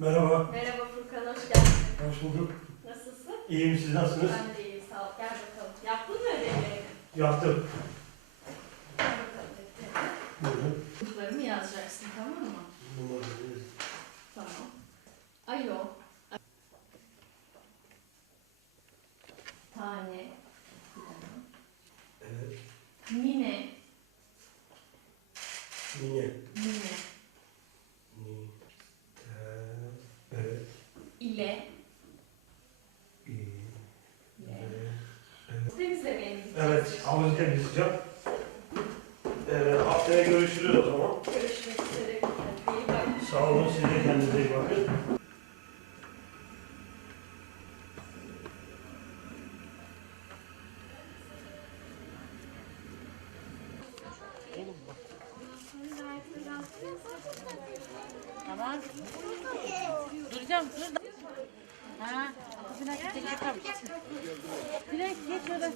Merhaba, Merhaba Furkan, hoş geldin. hoş bulduk. Nasılsın? İyiyim, siz nasılsınız? Ben de iyiyim, sağ ol. Gel bakalım. Yaptın mı ödevlerini? Yaptım. Gel bakalım defterine. Buyurun. Yazacaksın, tamam mı? Numaranız. Tamam. Alo. Tane. Evet. Mine. İle. İ. İle. Evet. Havuzu temizleyeceğim. Ee, haftaya görüşürüz o zaman. Görüşmek üzere. İyi bak. Sağ olun, siz de kendinize iyi bakın. Tamam. Duracağım, dur da. Ha, Dilek geç bakalım. Dilek geç öyle.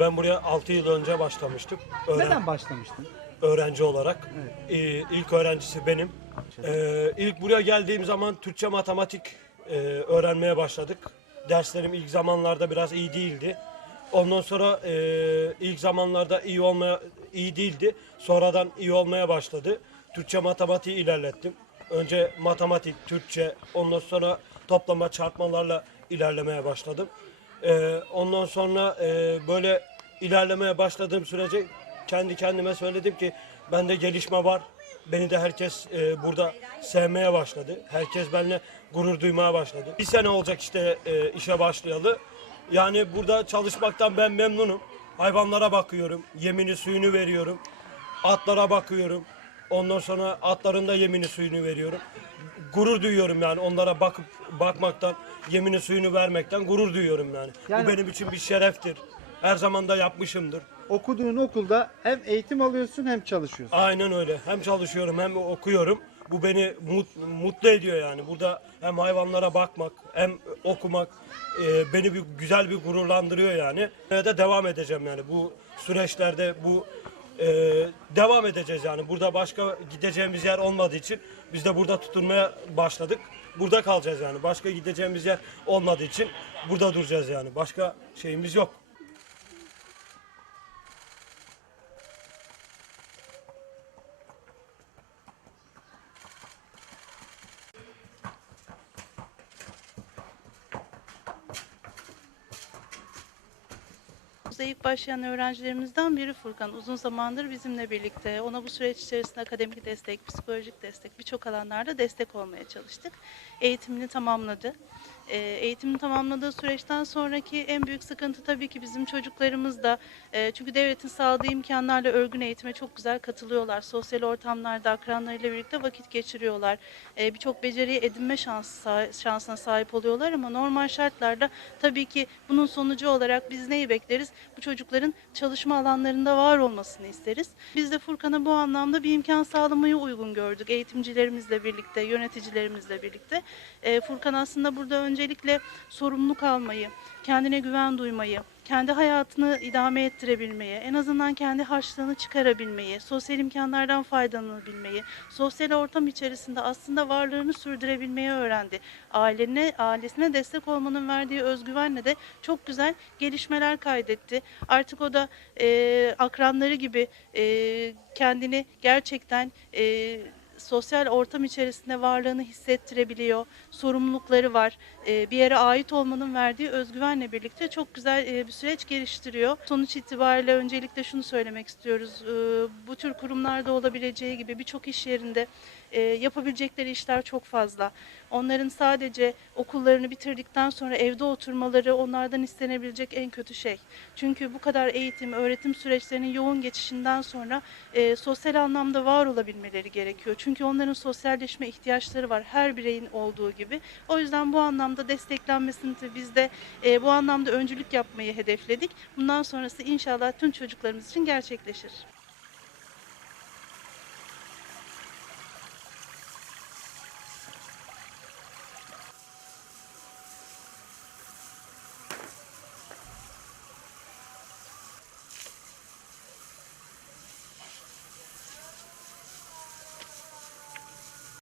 Ben buraya 6 yıl önce başlamıştım. Öğren- Neden başlamıştın? öğrenci olarak. Ee, ilk öğrencisi benim. Ee, ilk buraya geldiğim zaman Türkçe matematik e, öğrenmeye başladık. Derslerim ilk zamanlarda biraz iyi değildi. Ondan sonra e, ilk zamanlarda iyi olmaya iyi değildi. Sonradan iyi olmaya başladı. Türkçe matematiği ilerlettim. Önce matematik, Türkçe, ondan sonra toplama çarpmalarla ilerlemeye başladım. Ee, ondan sonra e, böyle ilerlemeye başladığım sürece kendi kendime söyledim ki bende gelişme var. Beni de herkes e, burada sevmeye başladı. Herkes benimle gurur duymaya başladı. Bir sene olacak işte e, işe başlayalı. Yani burada çalışmaktan ben memnunum. Hayvanlara bakıyorum, yemini suyunu veriyorum. Atlara bakıyorum. Ondan sonra atların da yemini suyunu veriyorum. Gurur duyuyorum yani onlara bakıp bakmaktan, yemini suyunu vermekten gurur duyuyorum yani. Yani- Bu benim için bir şereftir. Her zaman da yapmışımdır. Okuduğun okulda hem eğitim alıyorsun hem çalışıyorsun. Aynen öyle. Hem çalışıyorum hem okuyorum. Bu beni mut- mutlu ediyor yani. Burada hem hayvanlara bakmak hem okumak e, beni bir güzel bir gururlandırıyor yani. Ve de devam edeceğim yani bu süreçlerde bu e, devam edeceğiz yani. Burada başka gideceğimiz yer olmadığı için biz de burada tutunmaya başladık. Burada kalacağız yani. Başka gideceğimiz yer olmadığı için burada duracağız yani. Başka şeyimiz yok. Bize ilk başlayan öğrencilerimizden biri Furkan. Uzun zamandır bizimle birlikte. Ona bu süreç içerisinde akademik destek, psikolojik destek, birçok alanlarda destek olmaya çalıştık. Eğitimini tamamladı. Ee, eğitimini tamamladığı süreçten sonraki en büyük sıkıntı tabii ki bizim çocuklarımız da. Ee, çünkü devletin sağladığı imkanlarla örgün eğitime çok güzel katılıyorlar. Sosyal ortamlarda akranlarıyla birlikte vakit geçiriyorlar. Ee, birçok beceriyi edinme şansı, şansına sahip oluyorlar ama normal şartlarda tabii ki bunun sonucu olarak biz neyi bekleriz? Bu çocukların çalışma alanlarında var olmasını isteriz. Biz de Furkan'a bu anlamda bir imkan sağlamayı uygun gördük. Eğitimcilerimizle birlikte, yöneticilerimizle birlikte. Furkan aslında burada öncelikle sorumluluk almayı, kendine güven duymayı, kendi hayatını idame ettirebilmeyi, en azından kendi harçlığını çıkarabilmeyi, sosyal imkanlardan faydalanabilmeyi, sosyal ortam içerisinde aslında varlığını sürdürebilmeyi öğrendi. Ailene, ailesine destek olmanın verdiği özgüvenle de çok güzel gelişmeler kaydetti. Artık o da e, akranları gibi e, kendini gerçekten e, sosyal ortam içerisinde varlığını hissettirebiliyor. Sorumlulukları var. E, bir yere ait olmanın verdiği özgüvenle birlikte çok güzel e, bir süreç geliştiriyor. Sonuç itibariyle öncelikle şunu söylemek istiyoruz. E, bu tür kurumlarda olabileceği gibi birçok iş yerinde e, yapabilecekleri işler çok fazla. Onların sadece okullarını bitirdikten sonra evde oturmaları onlardan istenebilecek en kötü şey. Çünkü bu kadar eğitim, öğretim süreçlerinin yoğun geçişinden sonra e, sosyal anlamda var olabilmeleri gerekiyor. Çünkü onların sosyalleşme ihtiyaçları var her bireyin olduğu gibi. O yüzden bu anlamda desteklenmesini de biz de e, bu anlamda öncülük yapmayı hedefledik. Bundan sonrası inşallah tüm çocuklarımız için gerçekleşir.